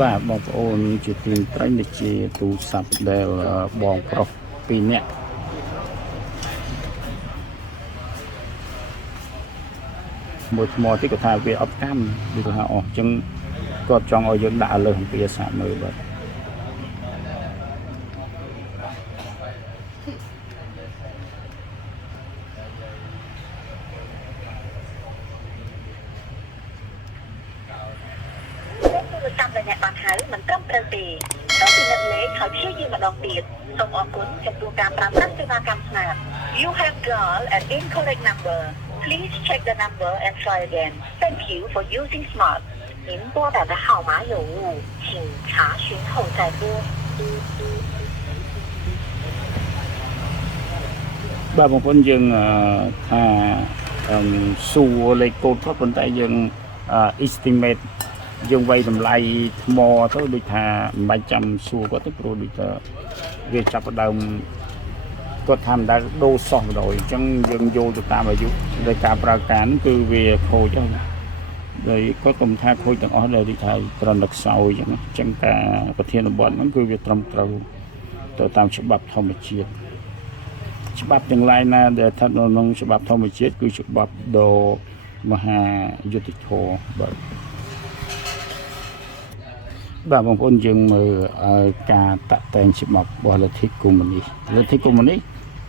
បាទបងប្អូនជាទីត្រង់នេះជាទូរស័ព្ទដែលបងប្រុស2នាក់មួយថ្មទីគាត់ថាវាអត់កម្មវាគាត់ថាអស់អញ្ចឹងគាត់ចង់ឲ្យយើងដាក់លើអំពីអាសាមើលបាទតាមដែលអ្នកបានហៅមិនត្រឹមត្រូវទេសូមពិនិត្យលេខហើយព្យាយាមម្ដងទៀតសូមអរគុណចំពោះការប្រើប្រាស់សេវាកម្មស្មាត You have dialed an incorrect number. Please check the number and try again. Thank you for using Smart. 您拨打的号码有误，请查询后再拨。បាទបងប្អូនយើងថាសួរលេខកូដគាត់ប៉ុន្តែយើងestimate យើងវាយតម្លៃថ្មទៅដូចថាមិនបាច់ចាំសួរគាត់ទៅព្រោះដូចថាវាចាប់ផ្ដើមគាត់ថាមិនដែលដូរសោះបណ្ដោយអញ្ចឹងយើងយកទៅតាមអាយុនៃការប្រើការហ្នឹងគឺវាខូចហើយដោយគាត់កំថាខូចទាំងអស់ដែលដូចថាត្រឹមតែខ្សោយអញ្ចឹងការប្រធានបទហ្នឹងគឺវាត្រឹមត្រូវទៅតាមច្បាប់ធម្មជាតិច្បាប់ទាំងឡាយណាដែលស្ថិតនៅក្នុងច្បាប់ធម្មជាតិគឺច្បាប់ដ៏មហាយុត្តិធម៌បាទបងប្អូនយើងមើលការតាក់តែងច្បាប់របស់លទ្ធិកុម្មុយនីស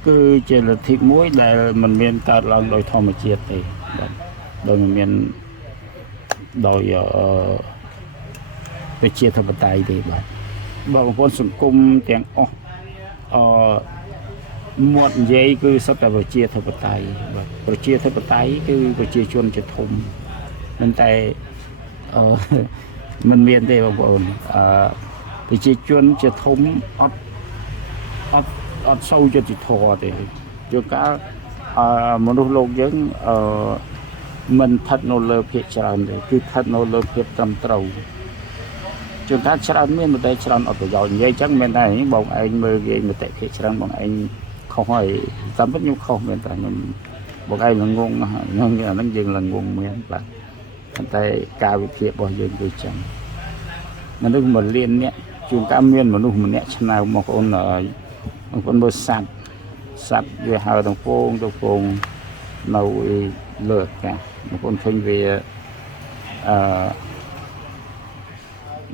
គឺជាលទ្ធិមួយដែលមិនមានកើតឡើងដោយធម្មជាតិទេបាទដោយមិនមានដោយប្រជាធិបតេយ្យទេបាទបងប្អូនសង្គមទាំងអស់មាត់និយាយគឺសុទ្ធតែប្រជាធិបតេយ្យបាទប្រជាធិបតេយ្យគឺប្រជាជនជាធំមិនតែមិនមានទេបងប្អូនប្រជាជនជាធំអត់សូវយុត្តិធម៌ទេជួនកាលមនុស្សលោកយើងមិនស្ថិតនៅលើភាគច្រើនទេគឺស្ថិតនៅលើភាពត្រឹមត្រូវជួនកាលច្រើនមានតែច្រើនអត់ប្រយោជន៍និយាយអញ្ចឹងមានតែបងឯងមើលគេមតិភាគច្រើនបងឯងខុសហើយតាមពិតខ្ញុំខុសមែនតែខ្ញុំបងឯងល្ងងហ្នឹងអាហ្នឹងយើងល្ងងមែនបាទតែការវិភាគរបស់យើងគឺចឹងមនុស្សមួយលានអ្នកជួនកាលមានមនុស្សម្នាក់ឆ្នើមបងប្អូនមើលសត្វវាហៅទាំងពងនៅលើអាកាសបងប្អូនឃើញវា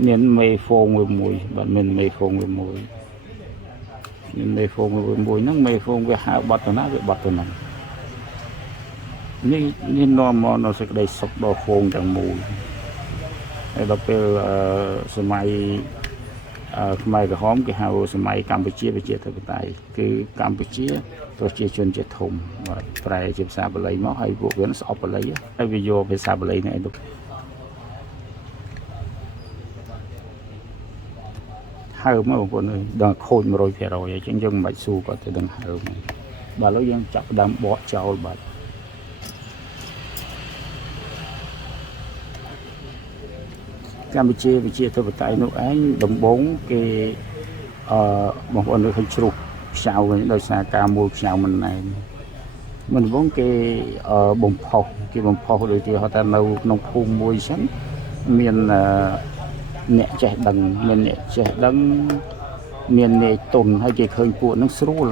មានមេហ្វូងមួយបាទមានមេហ្វូងមួយហ្នឹងមេហ្វូងវាហៅបាត់ទៅណាវាបាត់ទៅណានេះនាំមកនៅសេចក្តីសុខដល់ហ្វូងទាំងមូលហើយដល់ពេលសម័យខ្មែរក្រហមគេហៅសម័យកម្ពុជាប្រជាធិបតេយ្យគឺកម្ពុជាប្រជាជនជាធំបាទប្រែជាភាសាបាលីមកហើយពួកវាស្អប់បាលីហើយវាយកភាសាបាលីនេះទៅហើមបងប្អូនអើយដល់ខូច 100% អញ្ចឹងយើងមិនបាច់ស៊ូគាត់ទៅដឹងហើមបាទឥឡូវយើងចាប់ផ្ដើមបកចោលបាទកម្ពុជាប្រជាធិបតេយ្យនោះឯងដំបងគេបងប្អូននៅឃើញជ្រុះខ្ចៅវិញដោយសារការមូលខ្ចៅមិនណែនមិនដំបងគេបំផុសដូចជាហៅថានៅក្នុងភូមិមួយចឹងមានអ្នកចេះដឹងមានអ្នកទុនហើយគេឃើញពួកហ្នឹងស្រួល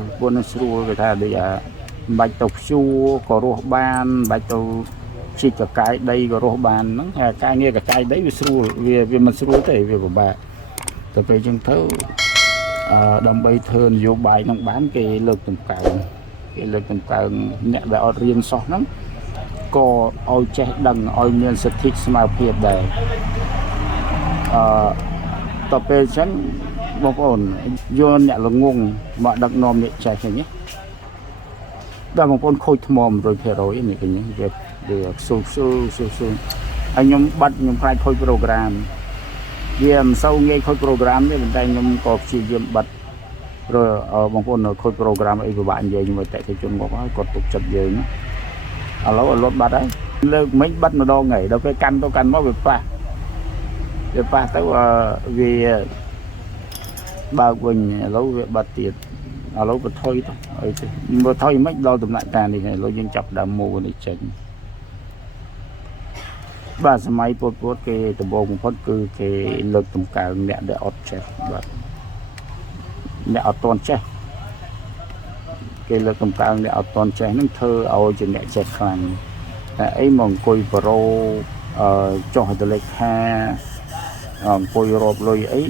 គេថាដូចមិនបាច់ទៅព្យួរក៏រស់បានមិនបាច់ទៅជីកកកាយដីក៏រស់បានហ្នឹងហើយការងារកកាយដីវាស្រួលវាមិនស្រួលទេវាពិបាកទៅពេលចឹងទៅដើម្បីធ្វើនយោបាយហ្នឹងបានគេលើកតម្កើងអ្នកដែលអត់រៀនសោះហ្នឹងក៏ឲ្យចេះដឹងឲ្យមានសិទ្ធិស្មើភាពដែរទៅពេលចឹងបងប្អូនយកអ្នកល្ងងមកដឹកនាំអ្នកចេះចឹងណាដល់បងប្អូនខូចថ្ម 100% នេះគេវាស៊ូហើយខ្ញុំខ្លាចខូចប្រូក្រាមវាមិនសូវងាយខូចប្រូក្រាមទេប៉ុន្តែខ្ញុំក៏ព្យាយាមបិទព្រោះបងប្អូនខូចប្រូក្រាមអីពិបាកនិយាយជាមួយតេជជនមកហើយគាត់ទុកចិត្តយើងឥឡូវលត់បាត់ហើយលើកមិញបិទម្ដងហើយដល់ពេលកាន់មកវាប៉ះទៅវាបើកវិញឥឡូវវាបាត់ទៀតឥឡូវបន្ថយទៅអីទៅបន្ថយមិនដល់ដំណាក់កាលនេះឥឡូវយើងចាប់ដើមមូលនេះចេញ បាទសម័យពុទ្ធគេដំបូងបំផុតគឺគេលើកតម្កើងអ្នកដែលអត់ចេះបាទអ្នកអត់ទាន់ចេះគេលើកតម្កើងអ្នកអត់ទាន់ចេះហ្នឹងធ្វើឲ្យជាអ្នកចេះខ្លាំងតែអីមកអង្គុយប្រូចុះទៅលេខខាអង្គុយរອບលុយអី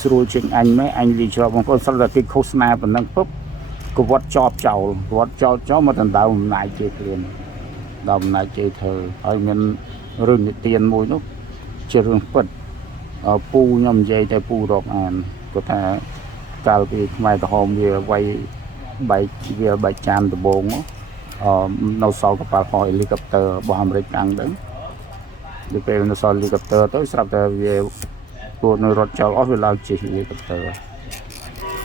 ស្រួលជាងអញមែនអញលីច្រកបងប្អូនស្រាប់តែគេឃោសនាប៉ុណ្ណឹងពុបកវត្តចោលចោលមកដណ្ដើមអំណាចគេខ្លួនដល់អំណាចគេធ្វើឲ្យមានរឿងនិទានមួយនោះជារឿងពិតពូខ្ញុំនិយាយតែពូរកអានគាត់ថាកាលពីខ្មែរក្រហមវាវាយបែកចានដំបងនៅសល់កប៉ាល់ហោះហេលីកូបទ័ររបស់អាមេរិកកាំងហ្នឹងទៅពេលនៅសល់ហេលីកូបទ័រទៅស្រាប់តែវាពួកនៅរត់ចោលអស់វាឡើងជិះហេលីកូបទ័រ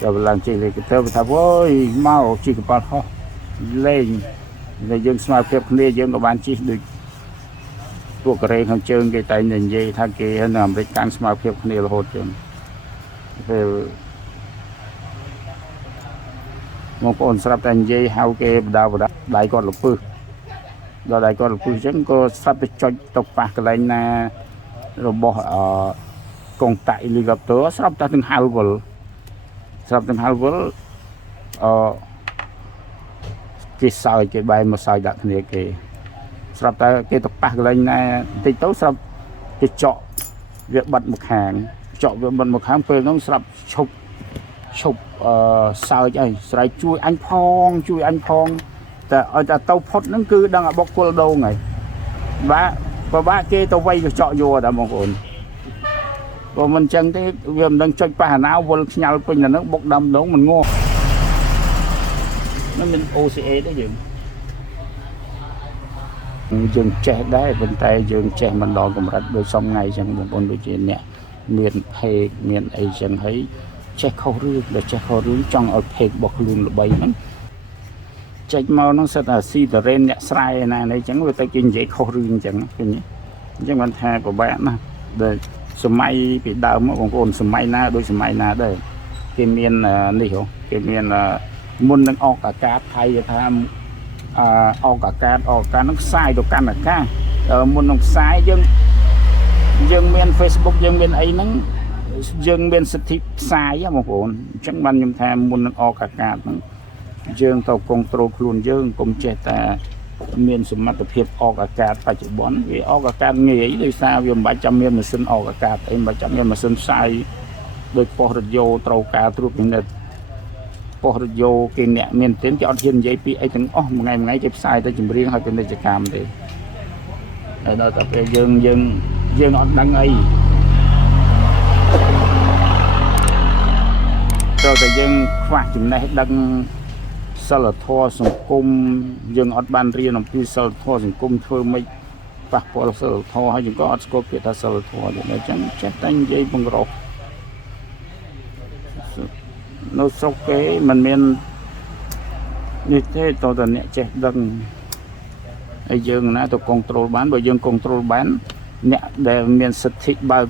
ដល់ឡើងជិះហេលីកូបទ័រវាថាអូយមកជិះកប៉ាល់ហោះលេងតែយើងស្មើភាពគ្នាយើងក៏បានជិះដូចពួកកូរ៉េខាងជើងគេតែនិយាយថាគេនៅអាមេរិកកាំងស្មើភាពគ្នារហូតចឹងពេលបងប្អូនស្រាប់តែនិយាយហៅគេបដាដៃគាត់លពឹសដល់ដៃគាត់លពឹសចឹងក៏ស្រាប់តែចុចទៅប៉ះកន្លែងណារបស់កងតាក់ហេលីកូបទ័រស្រាប់តែទាំងហៅវល់គេសើចគេបែរមកសើចដាក់គ្នាគេស្រាប់តែគេទៅប៉ះកន្លែងណាបន្តិចទៅស្រាប់គេចក់វាបិទមកខាងពេលហ្នឹងស្រាប់ឈប់សើចអីស្រ័យជួយអញផងតែឲ្យតែទៅផុតហ្នឹងគឺដឹងអាបុកគល់ដងហើយបាទគេទៅវាយកញ្ចក់យកតែបងប្អូនបើមិនចឹងទេវាមិនដឹងចុចប៉ះអាណាវល់ខ្ញាល់ពេញដល់ហ្នឹងបុកដាំដងមិនងាប់nó mình OCA đó dừng trẻ đấy bên tay dừng trẻ mình đo cầm rạch đôi xong ngày chẳng một con đôi chuyện nè miền hay miền ấy chẳng thấy trẻ khâu rương trong ở thịt bọc luôn là bay lắm chạy mau nó sẽ là si tờ ren nhẹ sai này này chẳng người ta kinh dễ khâu rương chẳng cái nhé chẳng bạn thà của bạn mà để sớm mai bị đau mà còn còn sớm mai na đôi sớm mai na đây cái miền này hiểu cái miềnมุนនឹងអอกអាកាសថៃថាអอกអាកាសនឹងផ្សាយទៅកាន់អាកាសមុននឹងផ្សាយយើងមាន Facebook យើងមានអីហ្នឹងយើងមានសិទ្ធិផ្សាយបងប្អូនអញ្ចឹងបានខ្ញុំថាមុននឹងអอกអាកាសហ្នឹងយើងទៅគង់ត្រូលខ្លួនយើងកុំចេះតែមានសមត្ថភាពអอกអាកាសបច្ចុប្បន្នវាអอกអាកាសងាយដោយសារវាមិនបាច់ចាំមានម៉ាស៊ីនអอกអាកាសអីមិនបាច់ចាំមានម៉ាស៊ីនផ្សាយដោយប៉ុស្តិ៍រ៉ាឌីយ៉ូត្រូវការត្រួតពិនិត្យប៉ុស្តិ៍រ៉ាឌីយ៉ូគេអ្នកមានទេគេអត់ហ៊ាននិយាយពីអីទាំងអស់មួយថ្ងៃគេផ្សាយទៅចម្រៀងឲ្យពាណិជ្ជកម្មទេហើយដល់តែពេលយើងអត់ដឹងអីត្រូវតែយើងខ្វះចំណេះដឹងសិលធម៌សង្គមយើងអត់បានរៀនអំពីសិលធម៌សង្គមធ្វើម៉េចប៉ះពាល់សិលធម៌ហើយយើងក៏អត់ស្គាល់ពាក្យថាសិលធម៌ទេអញ្ចឹងចេះតែនិយាយបង្រោះនៅស្រុកគេមិនមាននេះទេតើតើអ្នកចេះដឹងហើយយើងណាទៅ control បានបើយើង control បានអ្នកដែលមានសិទ្ធិបើក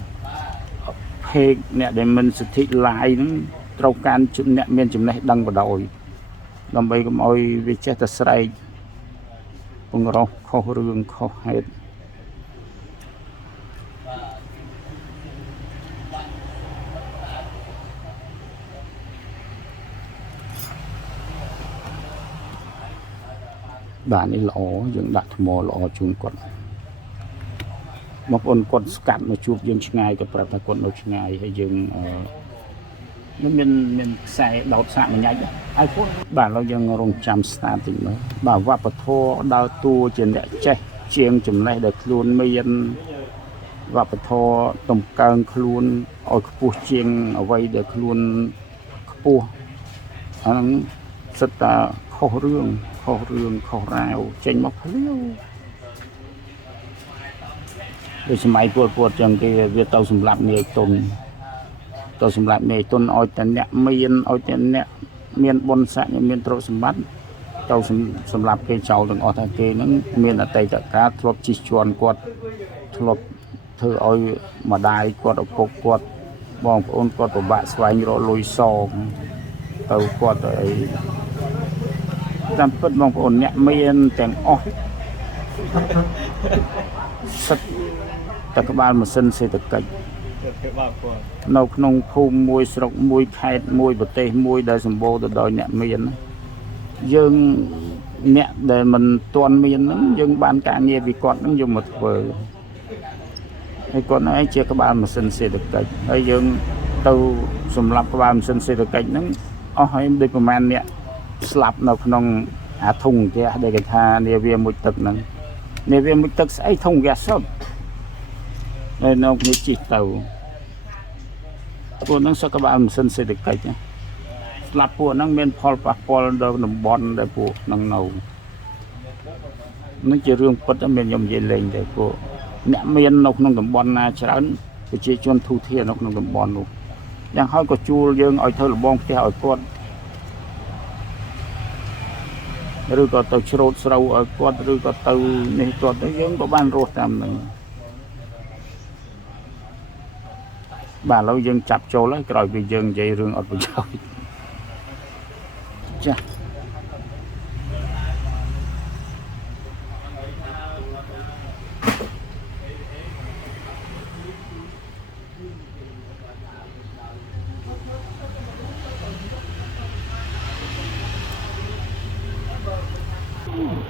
page អ្នកដែលមានសិទ្ធិ live ហ្នឹងត្រូវការអ្នកមានចំណេះដឹងបដ ாய் ដើម្បីកុំឲ្យវាចេះតែស្រែកបង្រោះខុសរឿងខុសហេតុបាននេះល្អយើងដាក់ថ្មល្អជូនគាត់បងប្អូនគាត់ស្កាត់មកជួបយើងឆ្ងាយក៏ប្រាប់ថាគាត់នៅឆ្ងាយហើយយើងមានខ្សែដោតសាក់មួយញ៉ាច់ហើយពួកបាទเราយើងរងចាំស្ដាប់តិចមើលបាទវប្បធម៌ដើរតួជាអ្នកចេះជាងចំណេះដែលខ្លួនមានវប្បធម៌តម្កើងខ្លួនឲ្យខ្ពស់ជាងអ្វីដែលខ្លួនខ្ពស់អាហ្នឹងសិតតាខុសរឿងខុសរាវចេញមកភ្លាវដូចសម័យពលពតចឹងគេវាទៅសម្លាប់នាយទុនឲ្យតែអ្នកមានឲ្យតែអ្នកមានបុណ្យស័ក្តិមានទ្រព្យសម្បត្តិទៅសម្លាប់គេចោលទាំងអស់ថាគេហ្នឹងមានអតីតកាលធ្លាប់ជិះជាន់គាត់ធ្លាប់ធ្វើឲ្យម្ដាយគាត់ឪពុកគាត់បងប្អូនគាត់ពិបាកស្វែងរកលុយសងទៅគាត់ទៅអី តាមពិតបងប្អូនអ្នកមានទាំងអស់សិតតែក្បាលម៉ាស៊ីនសេដ្ឋកិច្ចនៅក្នុងភូមិមួយស្រុកមួយខេត្តមួយប្រទេសមួយដែលសម្បូរទៅដោយអ្នកមានយើងអ្នកដែលមិនទាន់មានហ្នឹងយើងបានការងារពីគាត់ហ្នឹងយកមកធ្វើហើយគាត់ឯងជាក្បាលម៉ាស៊ីនសេដ្ឋកិច្ចហើយយើងទៅសម្រាប់ក្បាលម៉ាស៊ីនសេដ្ឋកិច្ចហ្នឹងអស់ហើយដូចប្រហែលអ្នកស្លាប់នៅក្នុងអាធុងផ្ទះដែលគេថានាវាមួយទឹកហ្នឹងនាវាមួយទឹកស្អីធុងហ្គាសសុទ្ធហើយនៅគ្នាជិះទៅពួកហ្នឹងសក្បាលម៉ាស៊ីនសេដ្ឋកិច្ចស្លាប់ពួកហ្នឹងមានផលប៉ះពាល់ដល់តំបន់ដែលពួកហ្នឹងនៅនឹងជារឿងពិតមានខ្ញុំនិយាយលេងទេពួកអ្នកមាននៅក្នុងតំបន់ណាច្រើនប្រជាជនទូធានៅក្នុងតំបន់នោះយ៉ាងហើយក៏ជួលយើងឲ្យធ្វើលបងផ្ទះឲ្យគាត់ឬក៏ទៅច្រូតស្រូវឲ្យគាត់ឬក៏ទៅនេះគាត់ទៅយើងក៏បានរស់តាមហ្នឹងបាទឥឡូវយើងចាប់ចូលហើយក្រោយពីយើងនិយាយរឿងអត់ប្រយោជន៍ចា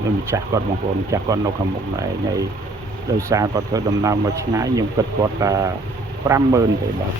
ខ្ញុំម្ចាស់គាត់បងប្អូនម្ចាស់គាត់នៅខាងមុខនេះហើយដោយសារគាត់ធ្វើដំណើរមកឆ្ងាយខ្ញុំគិតគាត់ថា 50,000 ទេបាទ